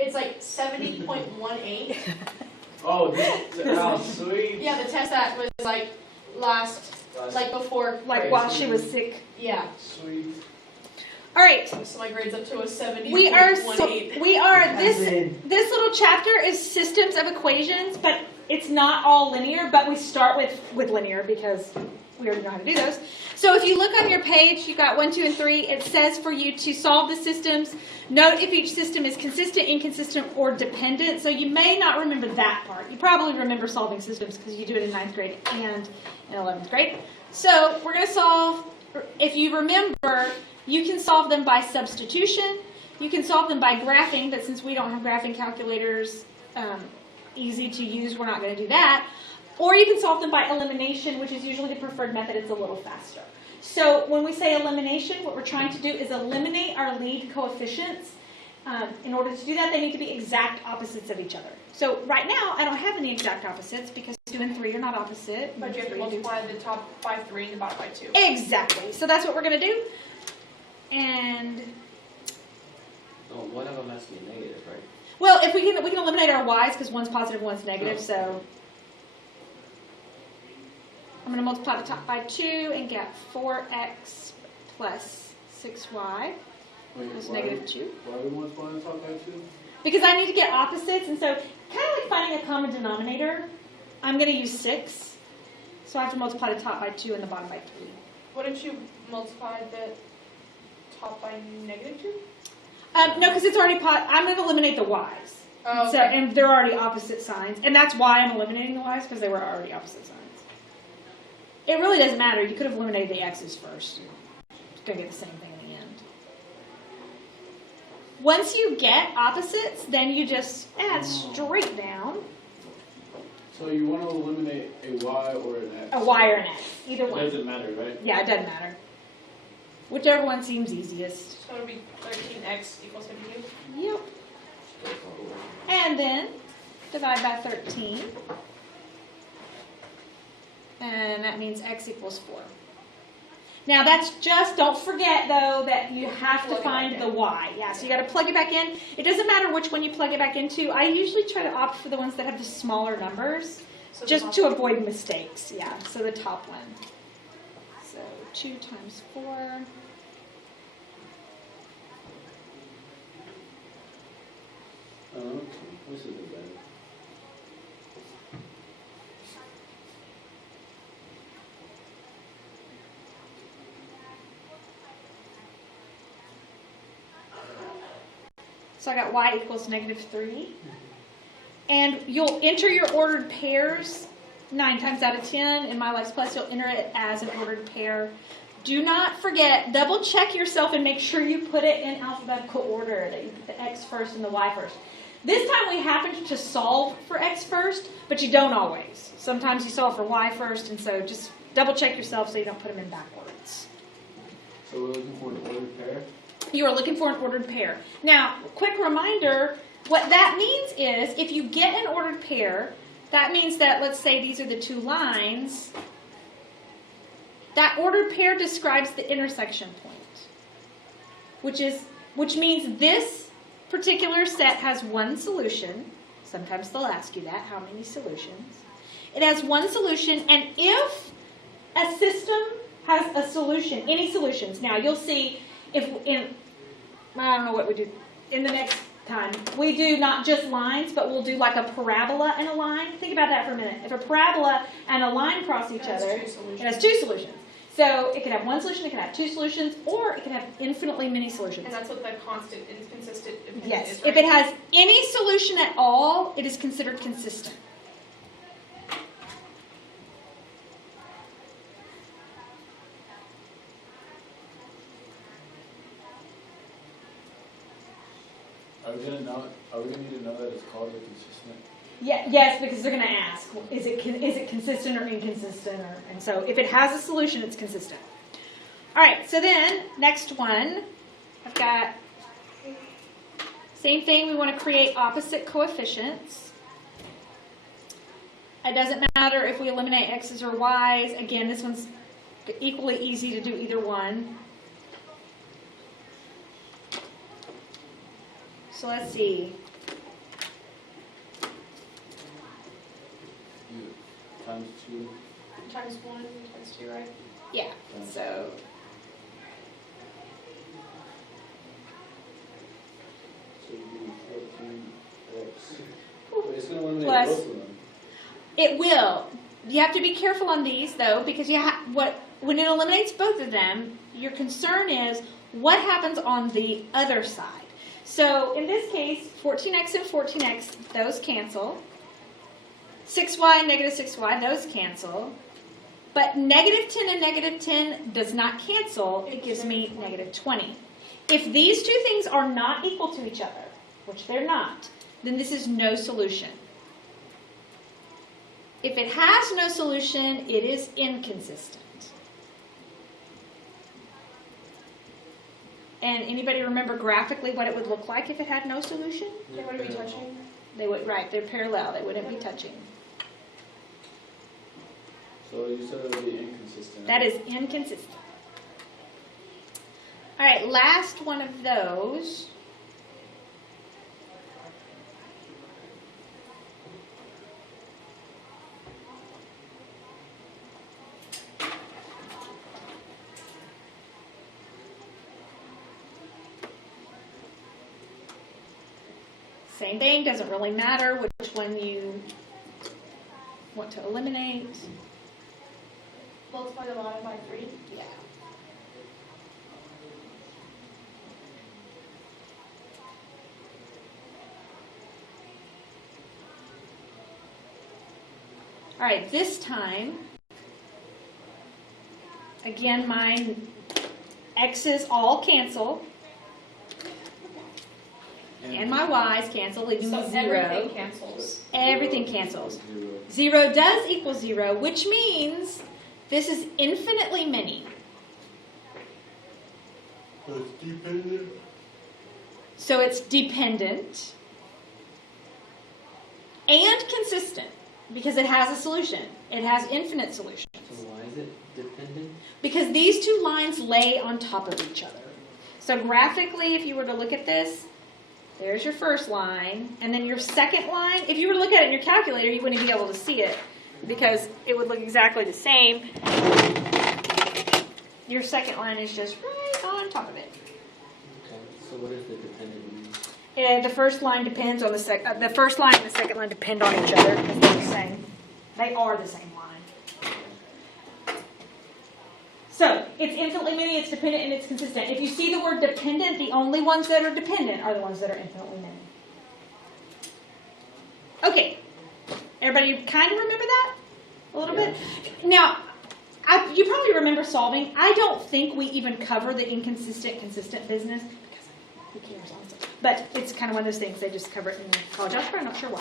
It's like 70.18. Oh, sweet. Yeah, the test that was like like before. Like while she was sick. Yeah. Sweet. All right. So my grade's up to a 70.18. This little chapter is systems of equations, but it's not all linear, but we start with linear because we already know how to do those. So if you look on your page, you've got 1, 2, and 3. It says for you to solve the systems. Note if each system is consistent, inconsistent, or dependent. So you may not remember that part. You probably remember solving systems because you do it in 9th grade and in 11th grade. So we're going to solve, if you remember, you can solve them by substitution. You can solve them by graphing, but since we don't have graphing calculators easy to use, we're not going to do that. Or you can solve them by elimination, which is usually the preferred method. It's a little faster. So when we say elimination, what we're trying to do is eliminate our lead coefficients. In order to do that, they need to be exact opposites of each other. So right now, I don't have any exact opposites because 2 and 3 are not opposite. But you have to multiply the top by 3 and the bottom by 2. Exactly. So that's what we're going to do. And Oh, one of them has to be negative, right? well, if we can eliminate our y's because one's positive, one's negative. So I'm going to multiply the top by 2 and get 4x plus 6y equals negative 2. Why do we multiply the top by 2? Because I need to get opposites, and so kind of like finding a common denominator, I'm going to use 6. So I have to multiply the top by 2 and the bottom by 3. What if you multiply the top by negative 2? No, because it's already I'm going to eliminate the y's. Oh, okay. So, and they're already opposite signs, and that's why I'm eliminating the y's, because they were already opposite signs. It really doesn't matter. You could have eliminated the x's first. It's going to get the same thing in the end. Once you get opposites, then you just add straight down So you want to eliminate a y or an x? a y or an x. Either It one. doesn't matter, right? Yeah, it doesn't matter. Whichever one seems easiest. So it would be 13x equals 52. Yep. And then divide by 13. And that means x equals 4. Now that's just, don't forget though, that you have to find the y. Yeah, so you got to plug it back in. It doesn't matter which one you plug it back into. I usually try to opt for the ones that have the smaller numbers, So just to avoid mistakes. Yeah, so the top one. So 2 times 4. Okay. This is a bad. So I got y equals negative 3. And you'll enter your ordered pairs 9 times out of 10. In My Life Plus, you'll enter it as an ordered pair. Do not forget, double check yourself and make sure you put it in alphabetical order, that you put the x first and the y first. This time we happened to solve for x first, but you don't always. Sometimes you solve for y first, and so just double check yourself so you don't put them in backwards. So we're looking for an ordered pair? You are looking for an ordered pair. Now, quick reminder, what that means is if you get an ordered pair, that means that, let's say these are the 2 lines, that ordered pair describes the intersection point, which means this particular set has one solution. Sometimes they'll ask you that, how many solutions. It has one solution, and if a system has a solution, any solutions, now you'll see if I don't know what we do in the next time. We do not just lines, but we'll do like a parabola and a line. Think about that for a minute. If a parabola and a line cross each other, it has 2 solutions. So it can have 1 solution, it can have 2 solutions, or it can have infinitely many solutions. And that's what the constant inconsistent Yes. is, right? If it has any solution at all, it is considered consistent. Are we gonna need to know that it's called a consistent? Yeah, yes, because they're going to ask, is it consistent or inconsistent? And so if it has a solution, it's consistent. All right, so then next one, I've got same thing. We want to create opposite coefficients. It doesn't matter if we eliminate x's or y's. Again, this one's equally easy to do either one. So let's see. times 2. Times 1 times 2, right? Yeah, so So you do 14x. But it's going to eliminate Plus- both of them. it will. You have to be careful on these though, because when it eliminates both of them, your concern is what happens on the other side. So in this case, 14x and 14x, those cancel. 6y, negative 6y, those cancel. But negative 10 and negative 10 does not cancel. It gives me negative 20. If these two things are not equal to each other, which they're not, then this is no solution. If it has no solution, it is inconsistent. And anybody remember graphically what it would look like if it had no solution? They wouldn't be touching. They would, right, they're parallel. They wouldn't be touching. So you said it would be inconsistent. That is inconsistent. All right, last one of those. Same thing, doesn't really matter which one you want to eliminate. Multiply the bottom by 3. Yeah. All right, this time, again, my x's all cancel, and my y's cancel, leaving So me 0. everything cancels. Everything cancels. 0. 0 does equal 0, which means this is infinitely many. So it's dependent. So it's dependent and consistent because it has a solution. It has infinite solutions. So why is it dependent? Because these two lines lay on top of each other. So graphically, if you were to look at this, there's your first line, and then your second line, if you were to look at it in your calculator, you wouldn't be able to see it because it would look exactly the same. Your second line is just right on top of it. Okay, so what does the dependent mean? And the first line depends on the first line and the second line depend on each other because they're the same. They are the same line. So it's infinitely many, it's dependent, and it's consistent. If you see the word dependent, the only ones that are dependent are the ones that are infinitely many. Okay, everybody kind of remember that a little bit? Now, you probably remember solving. I don't think we even cover the inconsistent, consistent business because who cares, honestly. But it's kind of one of those things they just cover it in college algebra. I'm not sure why.